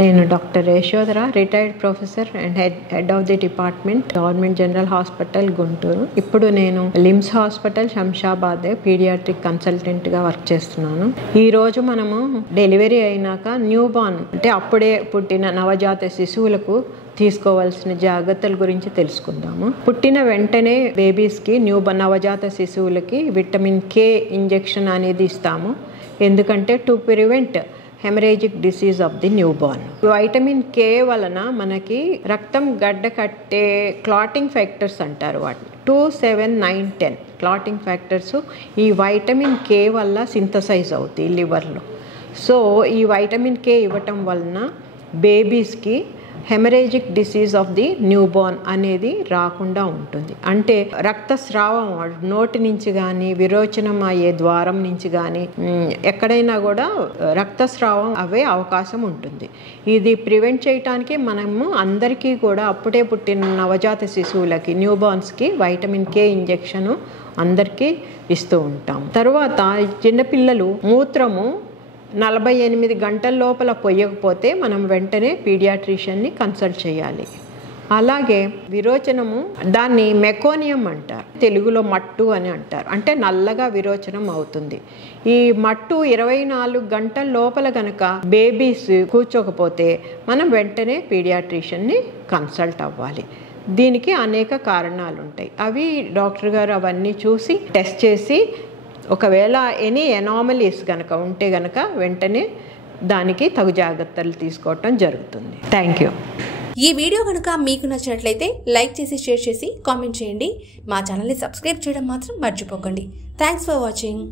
నేను doctor Yashodhara, retired professor and head of the department, government general hospital Guntur. ఇప్పుడు నేను LIMS hospital Shamshabad paediatric కన్సల్టెంట్గా work చేస్తున్నాను. ఈరోజు మనము డెలివరీ అయినాక న్యూ బార్న్ అంటే అప్పుడే పుట్టిన నవజాత శిశువులకు తీసుకోవాల్సిన జాగ్రత్తల గురించి తెలుసుకుందాము. పుట్టిన వెంటనే బేబీస్కి నవజాత శిశువులకి విటమిన్ K ఇంజెక్షన్ అనేది ఇస్తాము. ఎందుకంటే to prevent haemorrhagic disease of the new born. Vitamin K వలన మనకి రక్తం గడ్డ కట్టే క్లాటింగ్ ఫ్యాక్టర్స్ అంటారు వాటిని, 2, 7, 9, 10 క్లాటింగ్ ఫ్యాక్టర్స్ ఈ వైటమిన్ K వల్ల సింథసైజ్ అవుతాయి లివర్లో. సో ఈ వైటమిన్ K ఇవ్వటం వలన బేబీస్కి haemorrhagic disease of the newborn అనేది రాకుండా ఉంటుంది. అంటే రక్తస్రావం నోటి నుంచి కానీ విరోచనం అయ్యే ద్వారం నుంచి కానీ ఎక్కడైనా కూడా రక్తస్రావం అవే అవకాశం ఉంటుంది. ఇది ప్రివెంట్ చేయడానికి మనము అందరికీ కూడా అప్పుడే పుట్టిన నవజాత శిశువులకి న్యూ బార్న్స్కి వైటమిన్ K ఇంజెక్షన్ అందరికీ ఇస్తూ ఉంటాం. తర్వాత చిన్నపిల్లలు మూత్రము 48 గంటల లోపల పొయ్యకపోతే మనం వెంటనే పీడియాట్రిషియన్ని కన్సల్ట్ చేయాలి. అలాగే విరోచనము, దాన్ని మెకోనియం అంటారు, తెలుగులో మట్టు అని అంటారు. అంటే నల్లగా విరోచనం అవుతుంది. ఈ మట్టు 24 గంటల లోపల కనుక బేబీస్ కూర్చోకపోతే మనం వెంటనే పీడియాట్రిషియన్ని కన్సల్ట్ అవ్వాలి. దీనికి అనేక కారణాలు ఉంటాయి. అవి డాక్టర్ గారు అవన్నీ చూసి టెస్ట్ చేసి ఒకవేళ ఎనీ ఎనామలీస్ కనుక ఉంటే కనుక వెంటనే దానికి తగు జాగ్రత్తలు తీసుకోవటం జరుగుతుంది. Thank you. ఈ వీడియో కనుక మీకు నచ్చినట్లయితే లైక్ చేసి, షేర్ చేసి, కామెంట్ చేయండి. మా ఛానల్ని సబ్స్క్రైబ్ చేయడం మాత్రం మర్చిపోకండి. Thanks for watching.